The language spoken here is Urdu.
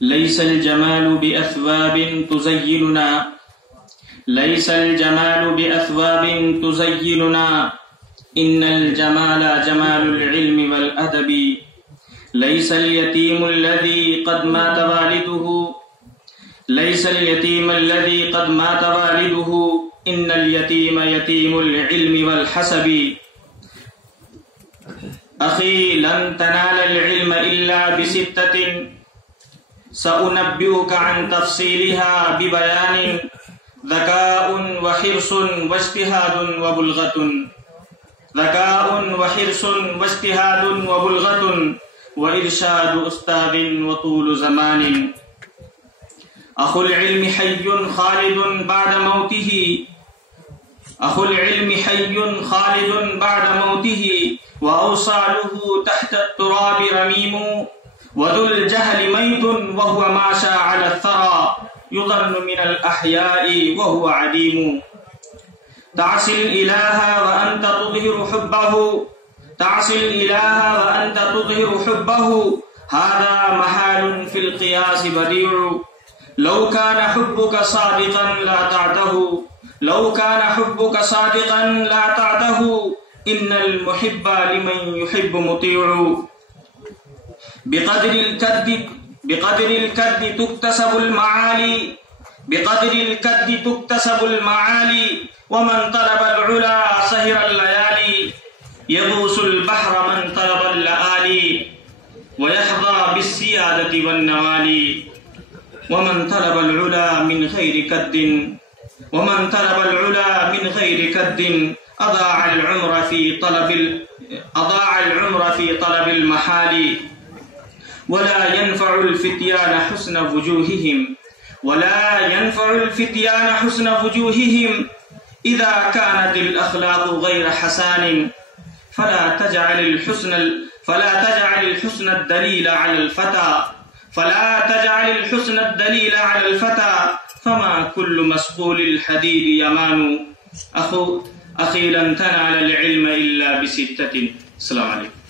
ليس الجمال بأثواب تزيننا، ليس الجمال بأثواب تزيننا، إن الجمال جمال العلم والأدب. ليس اليتيم الذي قد مات والده، ليس اليتيم الذي قد مات والده، إن اليتيم يتيم العلم والحسب. أخي لن تنال العلم إلا بستة سأنبئك عن تفصيلها ببيان: ذكاء وحرص واجتهاد وبلغة، ذكاء وحرص واجتهاد وبلغة، وإرشاد أستاذ وطول زمان. أخو العلم حي خالد بعد موته، أخو العلم حي خالد بعد موته، وأوصاله تحت التراب رميم. وذو الجهل ميت وهو ماشى على الثرى، يظن من الأحياء وهو عديم. تعصي الإله وأنت تظهر حبه، تعصي الإله وأنت تظهر حبه، هذا محال في القياس بديع. لو كان حبك صادقا لا تعته، لو كان حبك صادقا لا تعته، إن المحب لمن يحب مطيع. بقدر الكد تكتسب المعالي، بقدر الكد تكتسب المعالي، ومن طلب العلا سهر الليالي. يغوص البحر من طلب اللآلي، ويحظى بالسيادة والنوالي. ومن طلب العلا من غير كد، ومن طلب العلا من غير كد، أضاع العمر في طلب المحال. ولا ينفع الفتيان حسن وجوههم، ولا ينفع الفتيان حسن وجوههم، إذا كانت الأخلاق غير حسان. فلا تجعل الحسن الدليل على الفتى، فلا تجعل الحسن الدليل على الفتى، فما كل مسقول الحديد يمان. أخي لن تنال العلم إلا بستة. السلام عليكم.